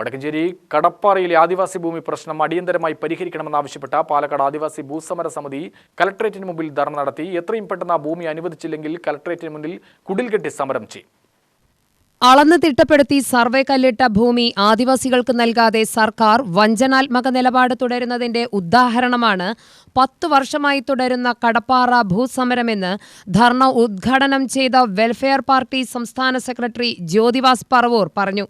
വടക്കഞ്ചേരി കടപ്പാറയിലെ ആദിവാസി ഭൂമി പ്രശ്നം അടിയന്തരമായി പരിഹരിക്കണമെന്നാവശ്യപ്പെട്ട പാലക്കാട് ആദിവാസി ഭൂസമര സമിതി കലക്ടറേറ്റിന് മുമ്പിൽ ധർണ നടത്തി. എത്രയും പെട്ടെന്ന് ആ ഭൂമി അനുവദിച്ചില്ലെങ്കിൽ കലക്ടറേറ്റിന് മുന്നിൽ കുടിൽ കെട്ടി സമരം ചെയ്യും. അളന്ന് തിട്ടപ്പെടുത്തി സർവേ കല്ലിട്ട ഭൂമി ആദിവാസികൾക്ക് നൽകാതെ സർക്കാർ വഞ്ചനാത്മക നിലപാട് തുടരുന്നതിന്റെ ഉദാഹരണമാണ് 10 വർഷമായി തുടരുന്ന കടപ്പാറ ഭൂസമരമെന്ന് ധർണ ഉദ്ഘാടനം ചെയ്ത വെൽഫെയർ പാർട്ടി സംസ്ഥാന സെക്രട്ടറി ജ്യോതിവാസ് പറവൂർ പറഞ്ഞു.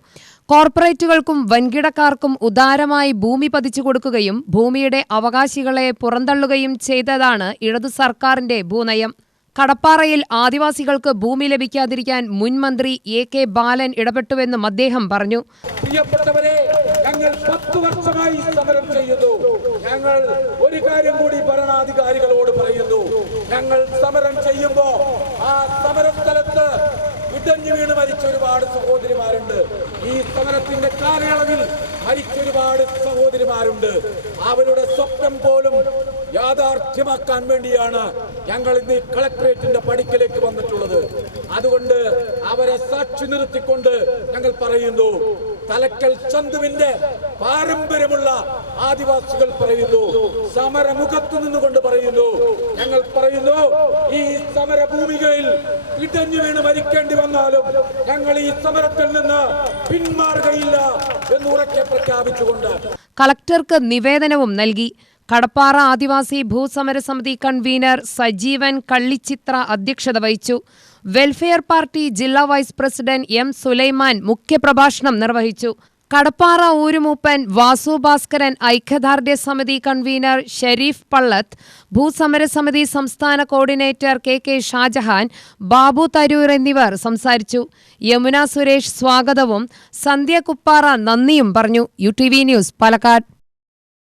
കോർപ്പറേറ്റുകൾക്കും വൻകിടക്കാർക്കും ഉദാരമായി ഭൂമി പതിച്ചു കൊടുക്കുകയും ഭൂമിയുടെ അവകാശികളെ പുറന്തള്ളുകയും ചെയ്തതാണ് ഇടതു സർക്കാരിന്റെ ഭൂനയം. കടപ്പാറയിൽ ആദിവാസികൾക്ക് ഭൂമി ലഭിക്കാതിരിക്കാൻ മുൻ മന്ത്രി AK ബാലൻ ഇടപെട്ടുവെന്നും അദ്ദേഹം പറഞ്ഞു. പ്രിയപ്പെട്ടവരെ, ഞങ്ങൾ 10 വർഷമായി സമരം ചെയ്യുന്നു. ഞങ്ങൾ ഒരു കാര്യം കൂടി ഭരണാധികാരികളോട് പറയുന്നു. ഞങ്ങൾ സമരം ചെയ്യുമ്പോൾ ആ സമരസ്ഥലത്ത് ഇടഞ്ഞു വീണ് മരിച്ച ഒരുപാട് സഹോദരിമാരുണ്ട്. ഈ സമരത്തിന്റെ കാലയളവിൽ മരിച്ച ഒരുപാട് സഹോദരിമാരുണ്ട്. അവരുടെ സ്വപ്നം പോലും യാഥാർത്ഥ്യമാക്കാൻ വേണ്ടിയാണ് ഞങ്ങൾ ഇന്ന് ഈ കളക്ടറേറ്റിന്റെ പടിക്കലേക്ക് വന്നിട്ടുള്ളത്. അതുകൊണ്ട് അവരെ സാക്ഷി നിർത്തിക്കൊണ്ട് ഞങ്ങൾ പറയുന്നു, തലക്കൽ ചന്തുവിന്റെ പാരമ്പര്യമുള്ള ആദിവാസികൾ പറയുന്നു, സമരമുഖത്തു നിന്നുകൊണ്ട് പറയുന്നു, ഞങ്ങൾ പറയുന്നു, ഈ സമരഭൂമികയിൽ ഇടഞ്ഞു വീണ് മരിക്കേണ്ടി വന്നാലും ഞങ്ങൾ ഈ സമരത്തിൽ നിന്ന് പിന്മാറുകയില്ല എന്ന് ഉറക്കെ പ്രഖ്യാപിച്ചുകൊണ്ട് കളക്ടർക്ക് നിവേദനവും നൽകി. കടപ്പാറ ആദിവാസി ഭൂസമര സമിതി കൺവീനർ സജീവൻ കള്ളിച്ചിത്ര അധ്യക്ഷത വഹിച്ചു. വെൽഫെയർ പാർട്ടി ജില്ലാ വൈസ് പ്രസിഡന്റ് M സുലൈമാൻ മുഖ്യപ്രഭാഷണം നിർവഹിച്ചു. കടപ്പാറ ഊരുമൂപ്പൻ വാസു ഭാസ്കരൻ, ഐക്യദാർഢ്യ സമിതി കൺവീനർ ഷെരീഫ് പള്ളത്ത്, ഭൂസമര സമിതി സംസ്ഥാന കോർഡിനേറ്റർ KK ഷാജഹാൻ, ബാബു തരൂർ എന്നിവർ സംസാരിച്ചു. യമുന സുരേഷ് സ്വാഗതവും സന്ധ്യ കുപ്പാറ നന്ദിയും പറഞ്ഞു. UTV news Palakkad.